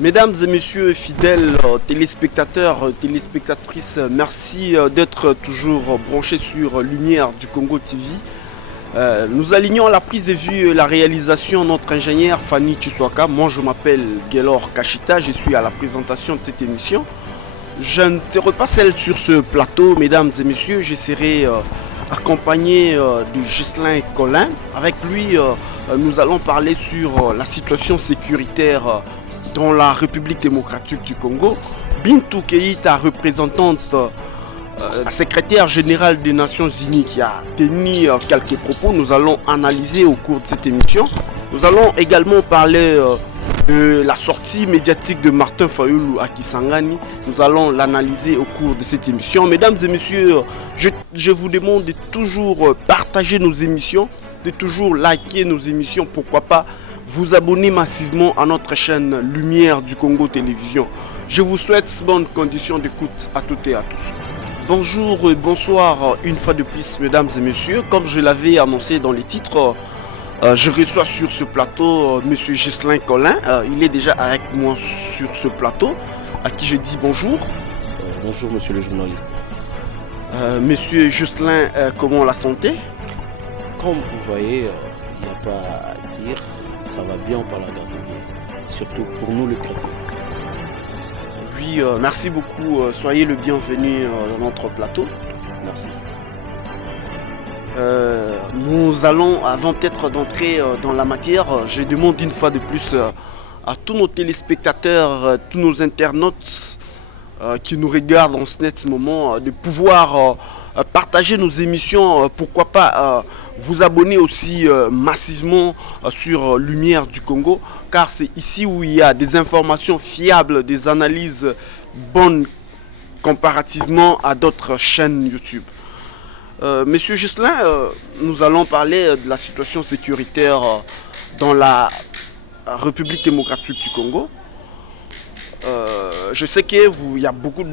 Mesdames et messieurs, fidèles téléspectateurs, téléspectatrices, merci d'être toujours branchés sur Lumière du Congo TV. Nous alignons la prise de vue et la réalisation notre ingénieur Fanny Chiswaka. Moi je m'appelle Gelor Kachita, je suis à la présentation de cette émission. Je ne serai pas seul sur ce plateau, mesdames et messieurs, je serai accompagné de Ghislain Collin. Avec lui, nous allons parler sur la situation sécuritaire dans la République démocratique du Congo. Bintou Keïta, représentante, secrétaire générale des Nations Unies, qui a tenu quelques propos, nous allons analyser au cours de cette émission. Nous allons également parler de la sortie médiatique de Martin Fayulu à Kisangani. Nous allons l'analyser au cours de cette émission. Mesdames et messieurs, je vous demande de toujours partager nos émissions, de toujours liker nos émissions, pourquoi pas vous abonner massivement à notre chaîne Lumière du Congo Télévision. Je vous souhaite bonnes conditions d'écoute à toutes et à tous. Bonjour et bonsoir une fois de plus, mesdames et messieurs. Comme je l'avais annoncé dans les titres, je reçois sur ce plateau monsieur Ghislain Collin. Il est déjà avec moi sur ce plateau, à qui je dis bonjour. Bonjour monsieur le journaliste. Monsieur Ghislain, comment la santé? Comme vous voyez, il n'y a pas à dire. Ça va bien par la grâce de Dieu, surtout pour nous les chrétiens. Oui, merci beaucoup. Soyez le bienvenu dans notre plateau. Merci. Nous allons, avant peut-être d'entrer dans la matière, je demande une fois de plus à tous nos téléspectateurs, tous nos internautes qui nous regardent en ce moment, de pouvoir partager nos émissions, pourquoi pas vous abonner aussi massivement sur Lumière du Congo, car c'est ici où il y a des informations fiables, des analyses bonnes comparativement à d'autres chaînes YouTube. Monsieur Ghislain, nous allons parler de la situation sécuritaire dans la République démocratique du Congo. Je sais qu'il y a beaucoup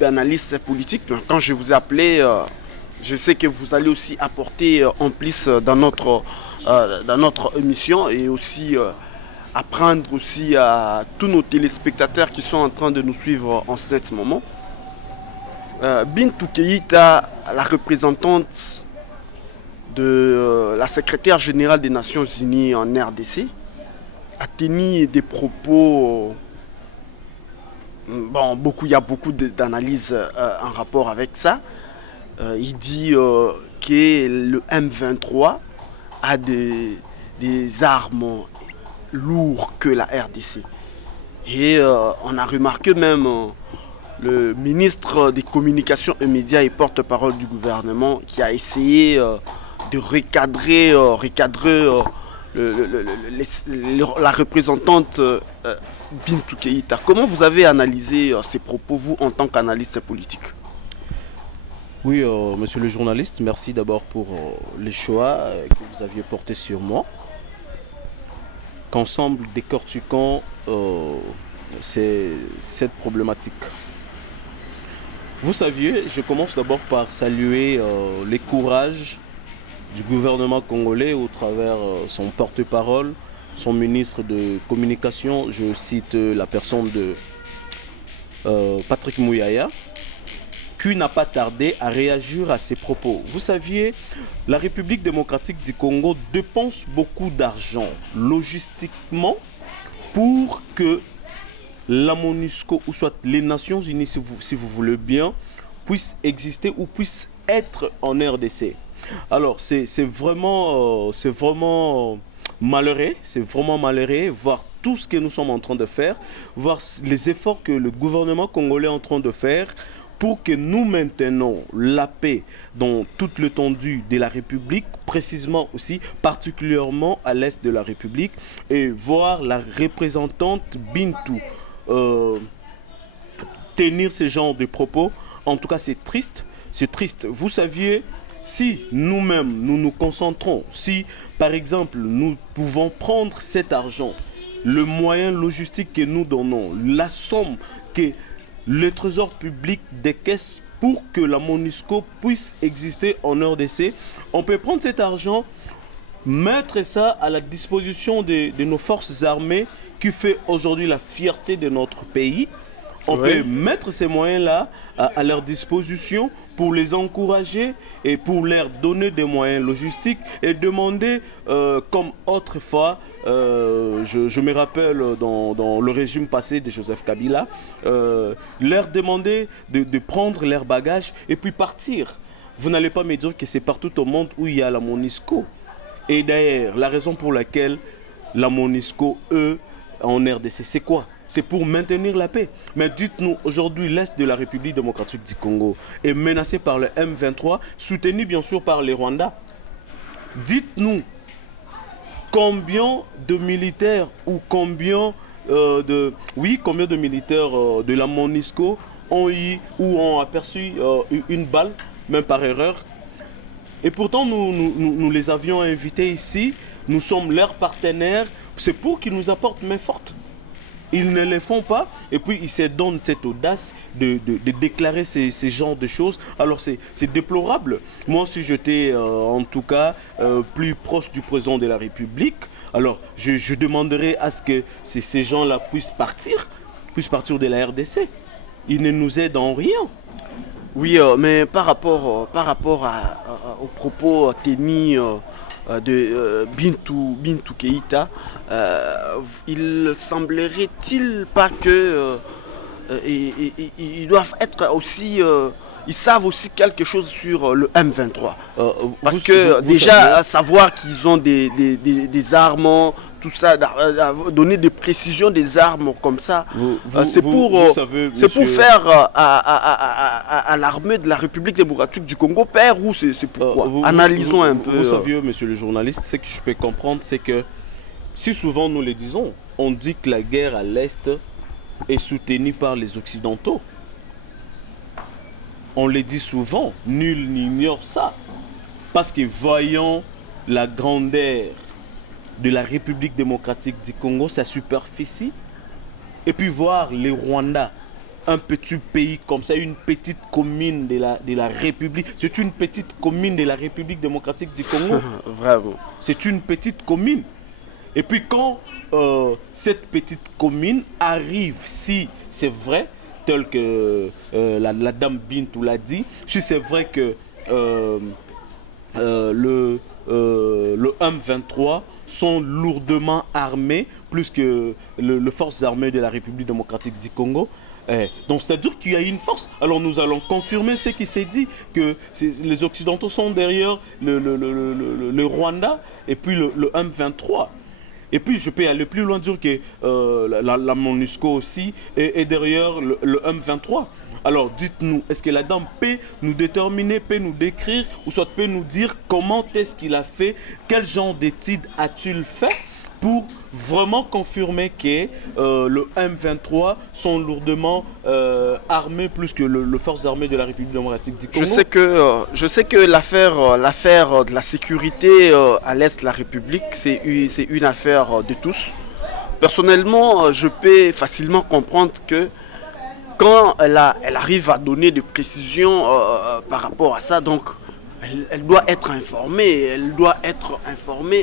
d'analystes politiques. Quand je vous ai appelé, je sais que vous allez aussi apporter en plus dans notre émission et aussi apprendre aussi à tous nos téléspectateurs qui sont en train de nous suivre en ce moment. Bintou Keïta, la représentante de la secrétaire générale des Nations Unies en RDC, a tenu des propos. Bon, il y a beaucoup d'analyses en rapport avec ça. Il dit que le M23 a des armes lourdes que la RDC. Et on a remarqué même le ministre des Communications et Médias et porte-parole du gouvernement qui a essayé de recadrer la représentante Bintou Keïta. Comment vous avez analysé ces propos, vous, en tant qu'analyste politique? Oui, monsieur le journaliste, merci d'abord pour les choix que vous aviez portés sur moi. Qu'ensemble décortiquons cette problématique. Vous saviez, je commence d'abord par saluer les courages du gouvernement congolais au travers son porte-parole, son ministre de communication, je cite la personne de Patrick Mouyaya, qui n'a pas tardé à réagir à ses propos. Vous saviez, la République démocratique du Congo dépense beaucoup d'argent logistiquement pour que la MONUSCO, ou soit les Nations Unies, si vous voulez bien, puissent exister ou puissent être en RDC. Alors, c'est vraiment malheureux, voir tout ce que nous sommes en train de faire, voir les efforts que le gouvernement congolais est en train de faire pour que nous maintenons la paix dans toute l'étendue de la République, précisément aussi, particulièrement à l'est de la République, et voir la représentante Bintou tenir ce genre de propos. En tout cas, c'est triste. C'est triste. Vous saviez, si nous-mêmes, nous nous concentrons, si, par exemple, nous pouvons prendre cet argent, le moyen logistique que nous donnons, la somme que le trésor public décaisse pour que la MONUSCO puisse exister en RDC, on peut prendre cet argent, mettre ça à la disposition de nos forces armées qui fait aujourd'hui la fierté de notre pays, on Ouais. peut mettre ces moyens-là à leur disposition pour les encourager et pour leur donner des moyens logistiques et demander, comme autrefois, je me rappelle dans le régime passé de Joseph Kabila, leur demander de prendre leurs bagages et puis partir. Vous n'allez pas me dire que c'est partout au monde où il y a la MONUSCO. Et d'ailleurs, la raison pour laquelle la MONUSCO, eux, en RDC, c'est quoi? C'est pour maintenir la paix. Mais dites-nous, aujourd'hui, l'Est de la République démocratique du Congo est menacé par le M23, soutenu bien sûr par les Rwandais. Dites-nous, combien de militaires ou combien combien de militaires de la MONUSCO ont eu ou ont aperçu une balle, même par erreur. Et pourtant, nous les avions invités ici, nous sommes leurs partenaires, c'est pour qu'ils nous apportent main forte. Ils ne le font pas et puis ils se donnent cette audace de déclarer ces genres de choses. Alors c'est déplorable. Moi, si j'étais en tout cas plus proche du président de la République, alors je demanderais à ce que ces gens-là puissent partir de la RDC. Ils ne nous aident en rien. Oui, mais par rapport aux propos tenus de Bintou Keïta, il semblerait-il pas que ils doivent être aussi, ils savent aussi quelque chose sur le M23. Parce que déjà, savez, savoir qu'ils ont des armes, tout ça, donner des précisions des armes comme ça, c'est pour faire à l'armée de la République démocratique du Congo peur ou c'est pourquoi. Analysons un peu. Vous savez, monsieur le journaliste, ce que je peux comprendre, c'est que si souvent nous le disons, on dit que la guerre à l'Est est soutenue par les Occidentaux. On le dit souvent, nul n'ignore ça. Parce que voyons la grandeur de la République démocratique du Congo, sa superficie, et puis voir les Rwandais, un petit pays comme ça, une petite commune de la République. C'est une petite commune de la République démocratique du Congo. Vraiment. C'est une petite commune. Et puis quand cette petite commune arrive, si c'est vrai, tel que la dame Bintou l'a dit, si c'est vrai que le M23 sont lourdement armés, plus que les forces armées de la République démocratique du Congo. Donc c'est-à-dire qu'il y a une force. Alors nous allons confirmer ce qui s'est dit, que les Occidentaux sont derrière le Rwanda et puis le M23. Et puis je peux aller plus loin, dire que la MONUSCO aussi est derrière le M23. Alors dites-nous, est-ce que la dame peut nous déterminer, peut nous décrire, ou soit peut nous dire comment est-ce qu'il a fait, quel genre d'études a-t-il fait pour vraiment confirmer que le M23 sont lourdement armés plus que les forces armées de la République démocratique du Congo? Je sais que l'affaire de la sécurité à l'Est de la République, c'est une affaire de tous. Personnellement, je peux facilement comprendre que quand elle arrive à donner des précisions par rapport à ça, donc elle doit être informée,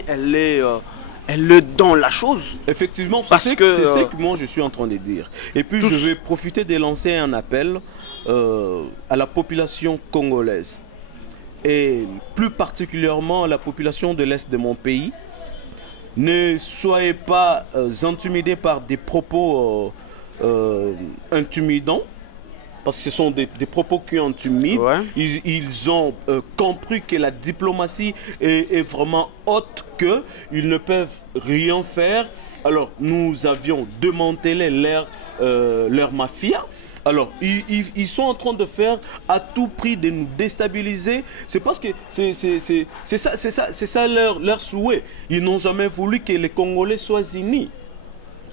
elle est dans la chose. Effectivement, c'est Parce ce que moi je suis en train de dire. Et puis je vais profiter de lancer un appel à la population congolaise et plus particulièrement à la population de l'Est de mon pays. Ne soyez pas intimidés par des propos intimidants, parce que ce sont des propos qui intimident. Ouais. Ils ont compris que la diplomatie est vraiment haute, qu'ils ne peuvent rien faire. Alors nous avions démantelé leur mafia. Alors ils sont en train de faire à tout prix de nous déstabiliser. C'est parce que c'est ça leur souhait. Ils n'ont jamais voulu que les Congolais soient unis.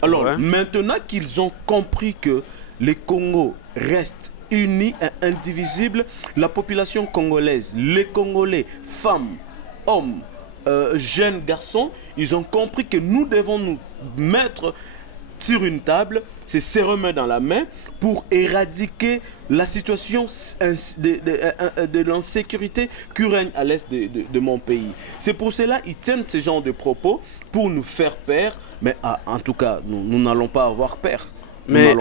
Alors maintenant qu'ils ont compris que les Congos restent unis et indivisibles, la population congolaise, les Congolais, femmes, hommes, jeunes garçons, ils ont compris que nous devons nous mettre sur une table, se serrer main dans la main pour éradiquer la situation de l'insécurité qui règne à l'est de mon pays. C'est pour cela qu'ils tiennent ce genre de propos pour nous faire peur, mais en tout cas, nous n'allons pas avoir peur. Mais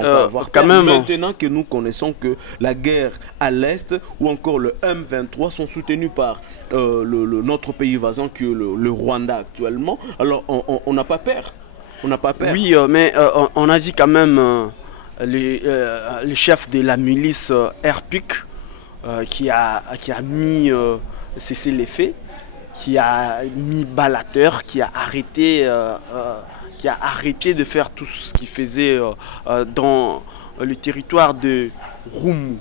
quand même, maintenant que nous connaissons que la guerre à l'Est ou encore le M23 sont soutenus par notre pays voisin qui est le Rwanda actuellement, alors on n'a pas peur. On n'a pas peur. Oui, mais on a vu quand même le chef de la milice RPIC qui a mis cessé les faits, qui a mis Balateur, qui a arrêté de faire tout ce qu'il faisait dans le territoire de Roumu.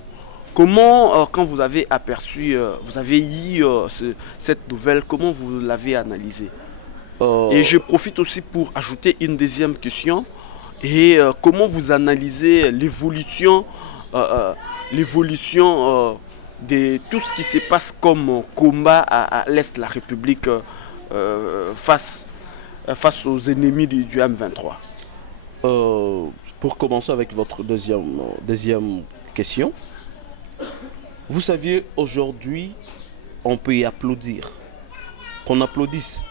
Comment, quand vous avez aperçu, vous avez eu cette nouvelle, comment vous l'avez analysée? Et je profite aussi pour ajouter une deuxième question. Et comment vous analysez l'évolution de tout ce qui se passe comme combat à l'Est de la République face aux ennemis du M23? Pour commencer avec votre deuxième question, vous saviez, aujourd'hui, on peut y applaudir, qu'on applaudisse.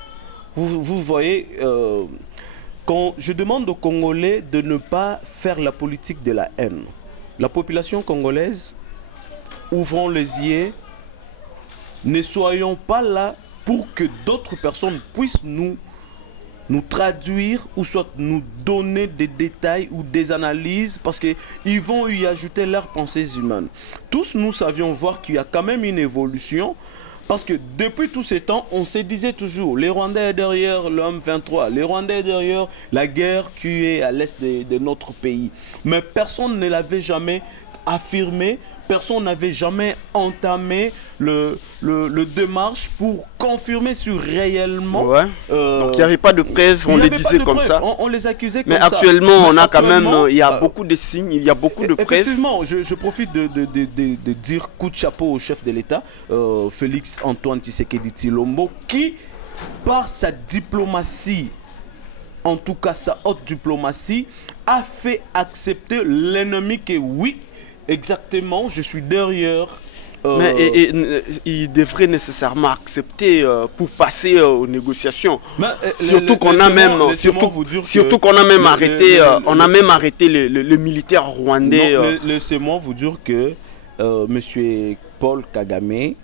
Vous voyez, quand je demande aux Congolais de ne pas faire la politique de la haine, la population congolaise, ouvrons les yeux, ne soyons pas là pour que d'autres personnes puissent nous traduire ou soit nous donner des détails ou des analyses parce qu'ils vont y ajouter leurs pensées humaines. Tous nous savions voir qu'il y a quand même une évolution parce que depuis tous ces temps, on se disait toujours les Rwandais est derrière le M23, les Rwandais est derrière la guerre qui est à l'est de notre pays. Mais personne ne l'avait jamais affirmé. Personne n'avait jamais entamé le démarche pour confirmer sur réellement. Ouais. Donc il n'y avait pas de preuves, on les disait comme ça. On les accusait comme ça. Mais actuellement, on a quand même, il y a beaucoup de signes, il y a beaucoup de preuves. Effectivement, je profite de dire coup de chapeau au chef de l'État, Félix Antoine Tshisekedi Tshilombo, qui, par sa diplomatie, en tout cas sa haute diplomatie, a fait accepter l'ennemi que oui, exactement, je suis derrière. Mais il devrait nécessairement accepter pour passer aux négociations. Surtout qu'on a même, arrêté le militaire rwandais. Laissez-moi vous dire que M. Paul Kagame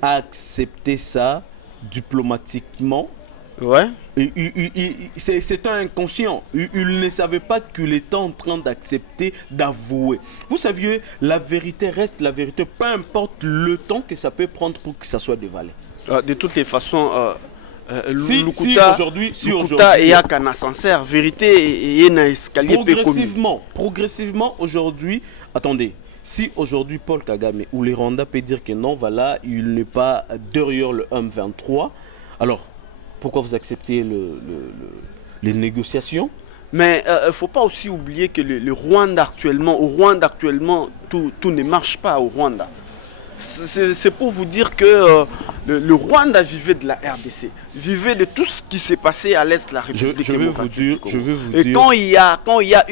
a accepté ça diplomatiquement. Ouais. C'est un inconscient. Il ne savait pas qu'il était en train d'accepter, d'avouer. Vous saviez, la vérité reste la vérité, peu importe le temps que ça peut prendre pour que ça soit dévalé. De toutes les façons, si aujourd'hui, et à Kana sincère, vérité et un escalier progressivement aujourd'hui, attendez. Si aujourd'hui Paul Kagame ou les Rwandais peut dire que non, voilà, il n'est pas derrière le M23, alors pourquoi vous acceptez les négociations? Mais il ne faut pas aussi oublier que au Rwanda actuellement, tout ne marche pas au Rwanda. C'est pour vous dire que le Rwanda vivait de la RDC, vivait de tout ce qui s'est passé à l'Est de la République démocratique du Congo. Et quand il y a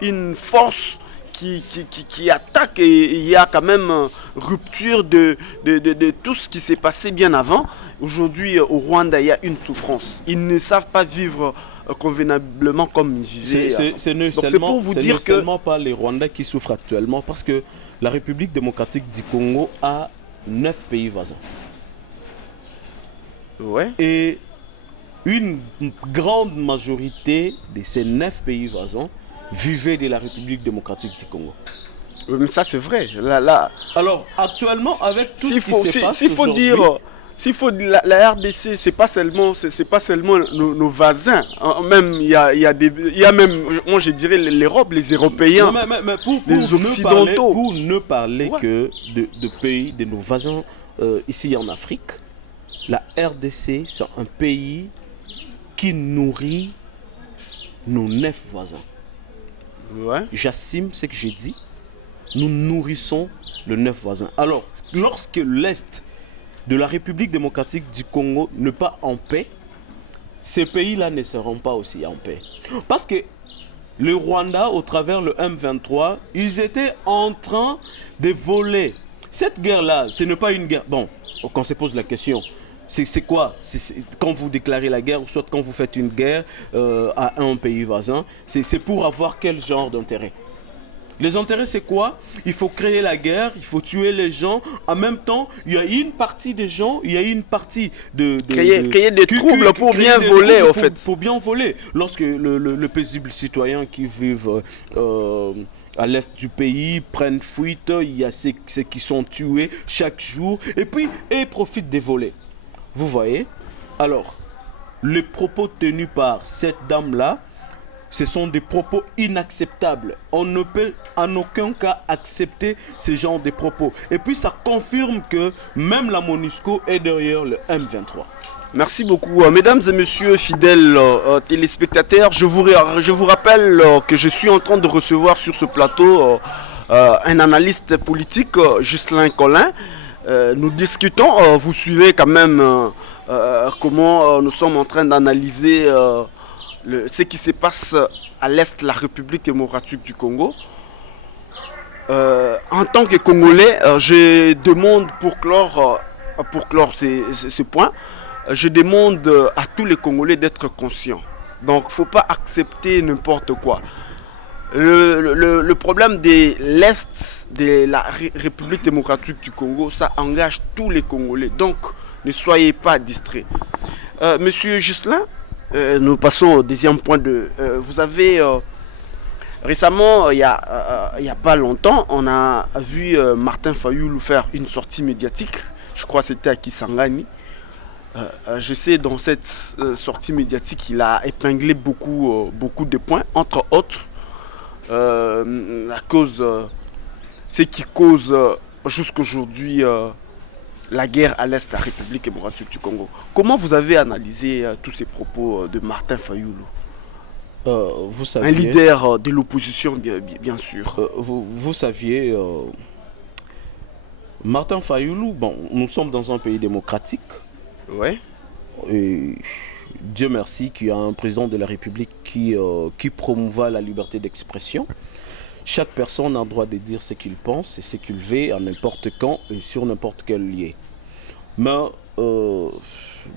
une force qui attaque et il y a quand même rupture de tout ce qui s'est passé bien avant. Aujourd'hui, au Rwanda, il y a une souffrance. Ils ne savent pas vivre convenablement comme ils vivaient. C'est pour vous dire que seulement pas les Rwandais qui souffrent actuellement, parce que la République démocratique du Congo a 9 pays voisins. Ouais. Et une grande majorité de ces 9 pays voisins vivaient de la République démocratique du Congo. Mais ça, c'est vrai. Là. Alors, actuellement, avec tout ce qui se passe aujourd'hui... S'il faut la RDC, c'est pas seulement nos voisins. Même il y a même, moi je dirais l'Europe, les Européens, mais pour les Occidentaux. Pour ne parler que de pays, de nos voisins ici en Afrique, la RDC c'est un pays qui nourrit nos 9 voisins. Ouais. J'assume ce que j'ai dit. Nous nourrissons les 9 voisins. Alors, lorsque l'Est de la République démocratique du Congo n'est pas en paix, ces pays-là ne seront pas aussi en paix. Parce que le Rwanda, au travers le M23, ils étaient en train de voler. Cette guerre-là, ce n'est pas une guerre. Bon, quand on se pose la question, c'est quoi? Quand vous déclarez la guerre, ou soit quand vous faites une guerre à un pays voisin, c'est pour avoir quel genre d'intérêt? Les intérêts, c'est quoi? Il faut créer la guerre, il faut tuer les gens. En même temps, il y a une partie des gens, il y a une partie créer des troubles pour bien voler, en fait. Pour bien voler. Lorsque le paisible citoyen qui vivent à l'est du pays prennent fuite, il y a ceux qui sont tués chaque jour, et puis ils profitent de voler. Vous voyez? Alors, les propos tenus par cette dame-là, ce sont des propos inacceptables. On ne peut en aucun cas accepter ce genre de propos. Et puis ça confirme que même la MONUSCO est derrière le M23. Merci beaucoup. Mesdames et messieurs fidèles téléspectateurs, je vous rappelle que je suis en train de recevoir sur ce plateau un analyste politique, Ghislain Collin. Nous discutons, vous suivez quand même comment nous sommes en train d'analyser ce qui se passe à l'est de la République démocratique du Congo. En tant que Congolais, je demande pour clore ce point, je demande à tous les Congolais d'être conscients. Donc il ne faut pas accepter n'importe quoi. Le problème de l'Est de la République démocratique du Congo, ça engage tous les Congolais. Donc ne soyez pas distraits. Monsieur Ghislain, nous passons au deuxième point de... vous avez... récemment, il y a pas longtemps, on a vu Martin Fayulu faire une sortie médiatique. Je crois que c'était à Kisangani. Je sais, dans cette sortie médiatique, il a épinglé beaucoup de points, entre autres, la cause, ce qui cause jusqu'aujourd'hui la guerre à l'est de la République démocratique du Congo. Comment vous avez analysé tous ces propos de Martin Fayulu? Vous saviez, un leader de l'opposition, bien sûr. Vous saviez, Martin Fayulu, bon, nous sommes dans un pays démocratique. Ouais. Et Dieu merci qu'il y a un président de la République qui promouva la liberté d'expression. Chaque personne a le droit de dire ce qu'il pense et ce qu'il veut à n'importe quand et sur n'importe quel lieu. Mais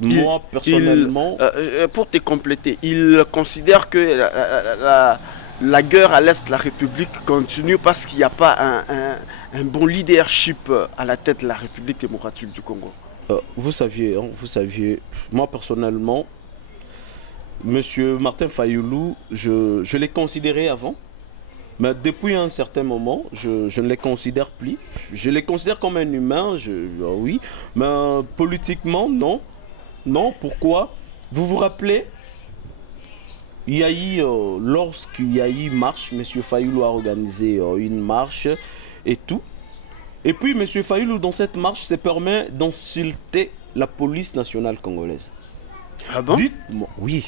moi, personnellement... pour te compléter, il considère que la guerre à l'est de la République continue parce qu'il n'y a pas un bon leadership à la tête de la République démocratique du Congo. Vous saviez, moi personnellement, Monsieur Martin Fayulu, je l'ai considéré avant. Mais depuis un certain moment, je ne les considère plus. Je les considère comme un humain, oui. Mais politiquement, non. Non, pourquoi? Vous vous rappelez, il y a eu, lorsqu'il y a eu marche, M. Fayulu a organisé une marche et tout. Et puis M. Fayulu, dans cette marche, se permet d'insulter la police nationale congolaise. Ah bon? Dites-moi, oui.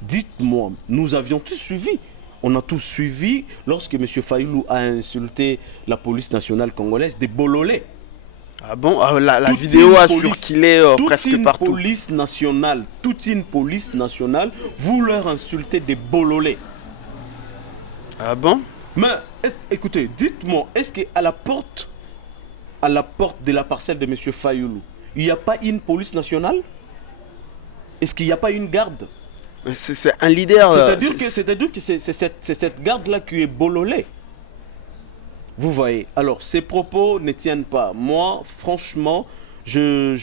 Dites-moi, nous avions tous suivi. On a tous suivi lorsque M. Fayulu a insulté la police nationale congolaise des Bololais. Ah bon? La vidéo a circulé presque partout. Toute une police nationale, vous leur insultez des Bololais. Ah bon? Mais écoutez, dites-moi, est-ce qu'à la porte de la parcelle de M. Fayulu, il n'y a pas une police nationale? Est-ce qu'il n'y a pas une garde? C'est un leader. C'est-à-dire que c'est cette garde-là qui est Bololais. Vous voyez. Alors, ces propos ne tiennent pas. Moi, franchement, il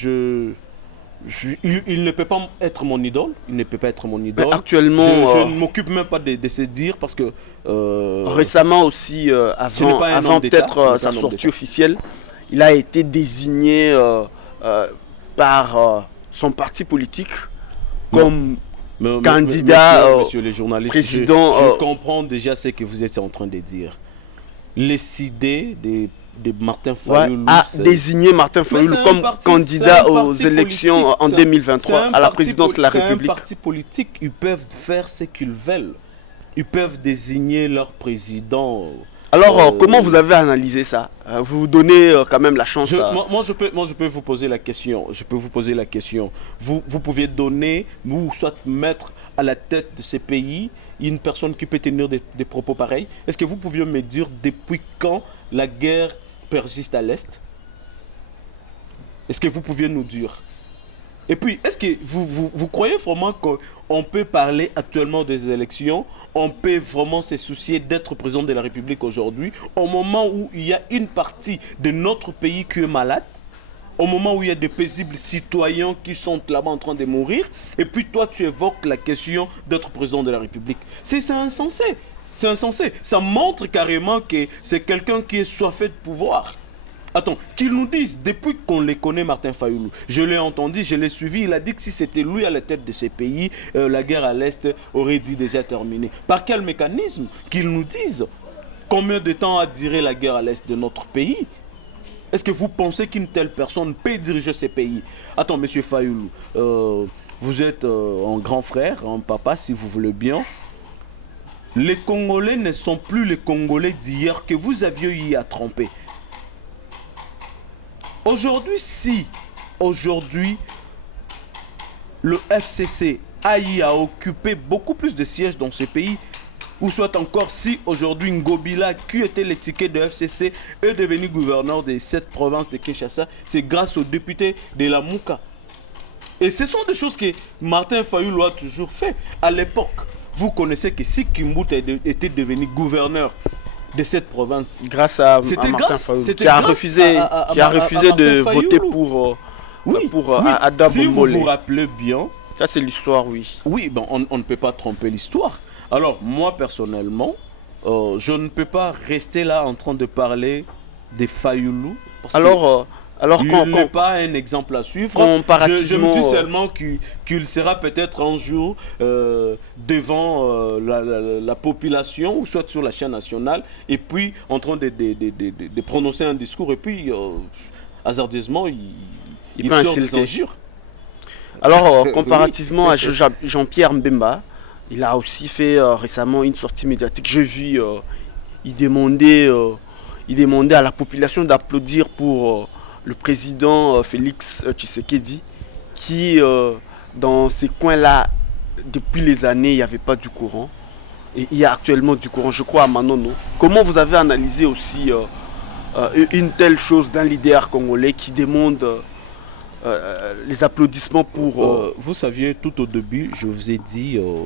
ne peut pas être mon idole. Il ne peut pas être mon idole. Mais actuellement, je ne m'occupe même pas de se dire parce que... récemment aussi, avant peut-être sa sortie officielle, il a été désigné par son parti politique comme... candidat monsieur les journalistes, président. Je comprends déjà ce que vous êtes en train de dire. Les idées de Martin Fayulu a désigné Martin Fayulu comme candidat aux élections en 2023 à la présidence de la République. C'est un parti politique, ils peuvent faire ce qu'ils veulent. Ils peuvent désigner leur président. Alors, comment vous avez analysé ça? Vous donnez quand même la chance moi, je peux vous poser la question. Vous pouviez donner, ou soit mettre à la tête de ces pays une personne qui peut tenir des propos pareils? Est-ce que vous pouviez me dire depuis quand la guerre persiste à l'Est? Est-ce que vous pouviez nous dire? Et puis, est-ce que vous croyez vraiment qu'on peut parler actuellement des élections, on peut vraiment se soucier d'être président de la République aujourd'hui, au moment où il y a une partie de notre pays qui est malade, au moment où il y a des paisibles citoyens qui sont là-bas en train de mourir, et puis toi tu évoques la question d'être président de la République. C'est insensé. C'est insensé. Ça montre carrément que c'est quelqu'un qui est soifé de pouvoir. Attends, qu'ils nous disent, depuis qu'on les connaît, Martin Fayoulou, je l'ai entendu, je l'ai suivi, il a dit que si c'était lui à la tête de ces pays, la guerre à l'Est aurait dit déjà terminée. Par quel mécanisme? Qu'ils nous disent combien de temps a duré la guerre à l'Est de notre pays? Est-ce que vous pensez qu'une telle personne peut diriger ces pays? Attends, monsieur Fayoulou, vous êtes un grand frère, un papa, si vous voulez bien. Les Congolais ne sont plus les Congolais d'hier que vous aviez eu à tromper. Aujourd'hui, le FCC a eu à occuper beaucoup plus de sièges dans ce pays, ou soit encore si aujourd'hui Ngobila, qui était l'étiquette de FCC, est devenu gouverneur de cette province de Kinshasa, c'est grâce aux députés de la Mouka. Et ce sont des choses que Martin Fayoulou a toujours fait. À l'époque, vous connaissez que si Kimbuta était devenu gouverneur de cette province, grâce à Martin Fayoulou, qui a refusé de voter pour Adam si Bombolé. Vous vous rappelez bien, ça c'est l'histoire, oui. Oui, ben, on ne peut pas tromper l'histoire. Alors moi personnellement, je ne peux pas rester là en train de parler des Fayoulou. Alors il n'est pas un exemple à suivre. Je me dis seulement qu'il sera peut-être un jour devant la population, ou soit sur la chaîne nationale, et puis en train de prononcer un discours, et puis hasardeusement, il sort des injures. Alors, comparativement à Jean-Pierre Mbemba, il a aussi fait récemment une sortie médiatique. J'ai vu, il demandait à la population d'applaudir pour le président Félix Tshisekedi, qui, dans ces coins-là, depuis les années, il n'y avait pas du courant. Et il y a actuellement du courant, je crois, à Manono. Comment vous avez analysé aussi une telle chose d'un leader congolais qui demande les applaudissements pour... Vous saviez, tout au début, je vous ai dit, il ne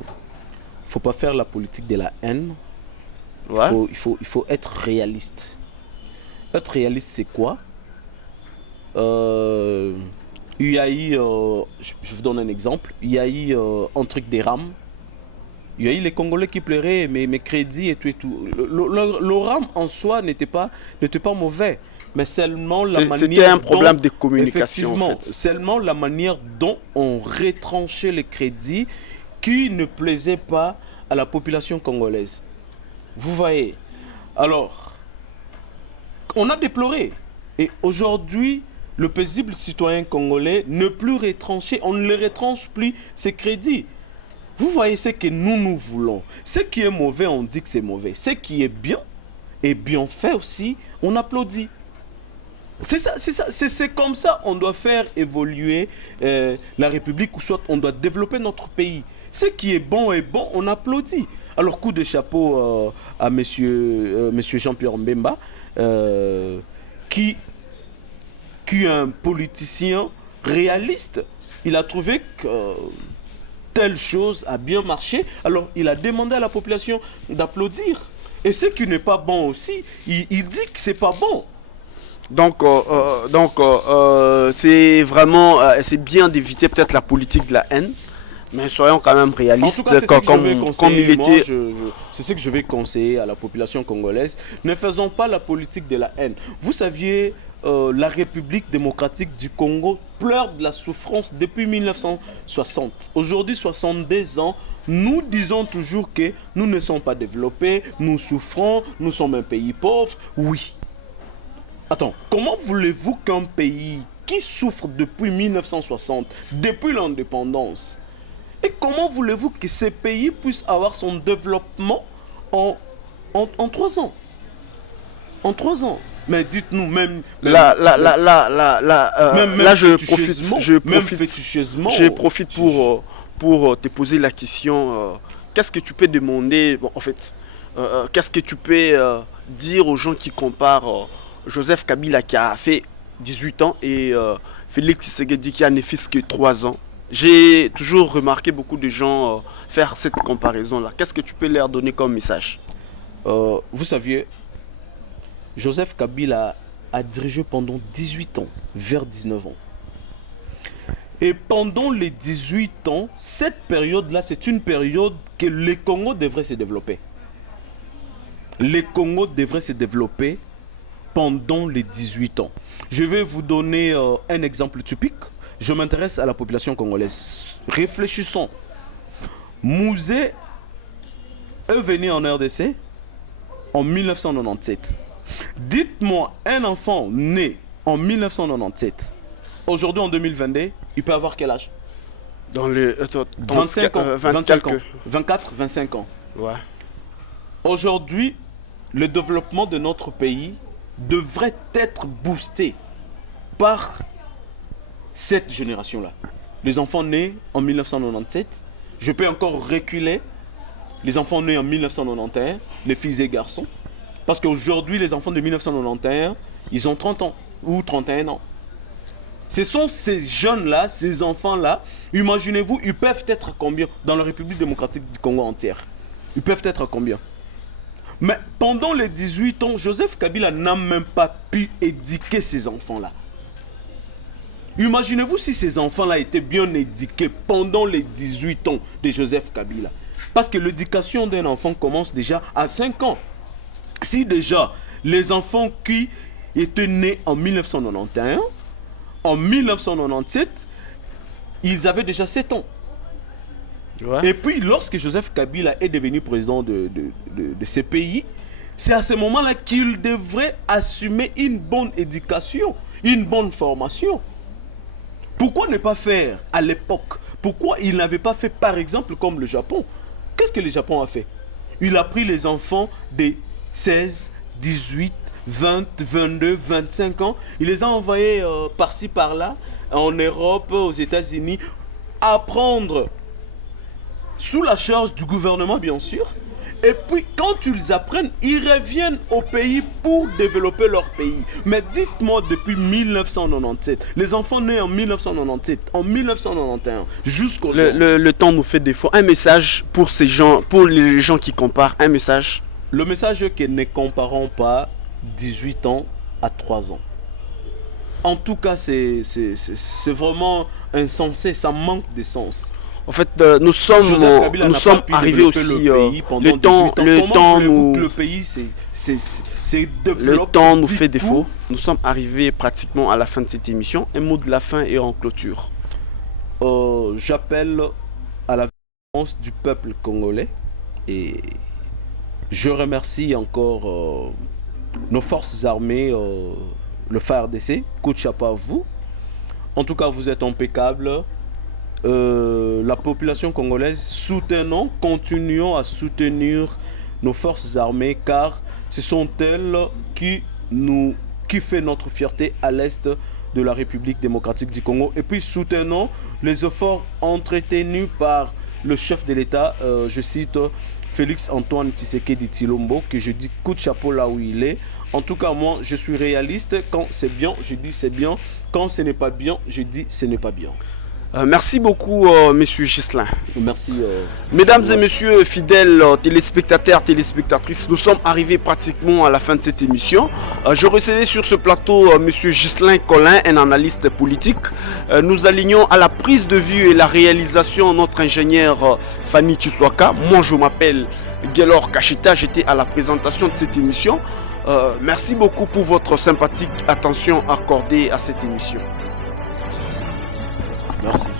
faut pas faire la politique de la haine. Ouais. Il faut être réaliste. Être réaliste, c'est quoi? Il y a eu, je vous donne un exemple, il y a eu un truc des rames. Il y a eu les Congolais qui pleuraient, mes crédits et tout et tout. Le RAM en soi n'était pas mauvais, mais seulement la manière... C'était un problème de communication, en fait. Seulement la manière dont on retranchait les crédits qui ne plaisaient pas à la population congolaise. Vous voyez? Alors, on a déploré. Et aujourd'hui, le paisible citoyen congolais ne plus retranché, on ne le retranche plus ses crédits. Vous voyez ce que nous voulons. Ce qui est mauvais, on dit que c'est mauvais. Ce qui est bien et bien fait aussi, on applaudit. C'est ça, c'est comme ça on doit faire évoluer la République, ou soit on doit développer notre pays. Ce qui est bon, on applaudit. Alors, coup de chapeau à monsieur Jean-Pierre Mbemba, qui est un politicien réaliste. Il a trouvé que telle chose a bien marché, alors il a demandé à la population d'applaudir. Et ce qui n'est pas bon aussi, il dit que c'est pas bon. Donc c'est vraiment, c'est bien d'éviter peut-être la politique de la haine, mais soyons quand même réalistes. En tout cas, c'est ce que je vais conseiller à la population congolaise. Ne faisons pas la politique de la haine. Vous saviez, la République démocratique du Congo pleure de la souffrance depuis 1960. Aujourd'hui, 62 ans, nous disons toujours que nous ne sommes pas développés, nous souffrons, nous sommes un pays pauvre. Oui. Attends, comment voulez-vous qu'un pays qui souffre depuis 1960, depuis l'indépendance, et comment voulez-vous que ce pays puisse avoir son développement en 3 ans? En 3 ans. Mais dites-nous, là, je profite pour te poser la question. qu'est-ce que tu peux demander, bon, en fait, qu'est-ce que tu peux dire aux gens qui comparent Joseph Kabila qui a fait 18 ans et Félix Tshisekedi qui a ne fait que 3 ans. J'ai toujours remarqué beaucoup de gens faire cette comparaison-là. Qu'est-ce que tu peux leur donner comme message? Vous saviez, Joseph Kabila a dirigé pendant 18 ans, vers 19 ans. Et pendant les 18 ans, cette période-là, c'est une période que le Congo devrait se développer. Le Congo devrait se développer pendant les 18 ans. Je vais vous donner un exemple typique. Je m'intéresse à la population congolaise. Réfléchissons. Mouzé est venu en RDC en 1997. Dites-moi, un enfant né en 1997, aujourd'hui en 2022, il peut avoir quel âge? Dans les 25 ans, 25 ans, 24, 25 ans. Ouais. Aujourd'hui, le développement de notre pays devrait être boosté par cette génération-là. Les enfants nés en 1997, je peux encore reculer, les enfants nés en 1991, les filles et garçons, parce qu'aujourd'hui, les enfants de 1991, ils ont 30 ans ou 31 ans. Ce sont ces jeunes-là, ces enfants-là, imaginez-vous, ils peuvent être combien dans la République démocratique du Congo entière? Ils peuvent être combien? Mais pendant les 18 ans, Joseph Kabila n'a même pas pu éduquer ces enfants-là. Imaginez-vous si ces enfants-là étaient bien éduqués pendant les 18 ans de Joseph Kabila. Parce que l'éducation d'un enfant commence déjà à 5 ans. Si déjà les enfants qui étaient nés en 1991, en 1997, ils avaient déjà 7 ans. Ouais. Et puis, lorsque Joseph Kabila est devenu président de ce pays, c'est à ce moment-là qu'il devrait assumer une bonne éducation, une bonne formation. Pourquoi ne pas faire à l'époque? Pourquoi il n'avait pas fait, par exemple, comme le Japon? Qu'est-ce que le Japon a fait? Il a pris les enfants de 16, 18, 20, 22, 25 ans. Il les a envoyés par-ci, par-là, en Europe, aux États-Unis, apprendre sous la charge du gouvernement, bien sûr. Et puis, quand ils apprennent, ils reviennent au pays pour développer leur pays. Mais dites-moi, depuis 1997, les enfants nés en 1997, en 1991, jusqu'aujourd'hui... Le temps nous fait défaut. Un message pour ces gens, pour les gens qui comparent, un message. Le message est que ne comparons pas 18 ans à 3 ans. En tout cas, c'est vraiment insensé, ça manque de sens. En fait, nous sommes arrivés aussi le temps nous fait défaut. Nous sommes arrivés pratiquement à la fin de cette émission. Un mot de la fin et en clôture. J'appelle à la vigilance du peuple congolais et je remercie encore nos forces armées, le FARDC. Coup de chapeau à vous. En tout cas, vous êtes impeccables. La population congolaise, continuons à soutenir nos forces armées car ce sont elles qui fait notre fierté à l'est de la République démocratique du Congo. Et puis soutenons les efforts entretenus par le chef de l'État, je cite Félix Antoine Tshisekedi Tshilombo, que je dis coup de chapeau là où il est. En tout cas, moi, je suis réaliste. Quand c'est bien, je dis c'est bien. Quand ce n'est pas bien, je dis ce n'est pas bien. Merci beaucoup, monsieur Ghislain. Merci. Mesdames et messieurs, fidèles téléspectateurs, téléspectatrices, nous sommes arrivés pratiquement à la fin de cette émission. Je recevais sur ce plateau monsieur Ghislain Collin, un analyste politique. Nous alignons à la prise de vue et la réalisation notre ingénieur Fanny Chiswaka. Moi, je m'appelle Gelor Kachita, j'étais à la présentation de cette émission. Merci beaucoup pour votre sympathique attention accordée à cette émission. Merci. Merci.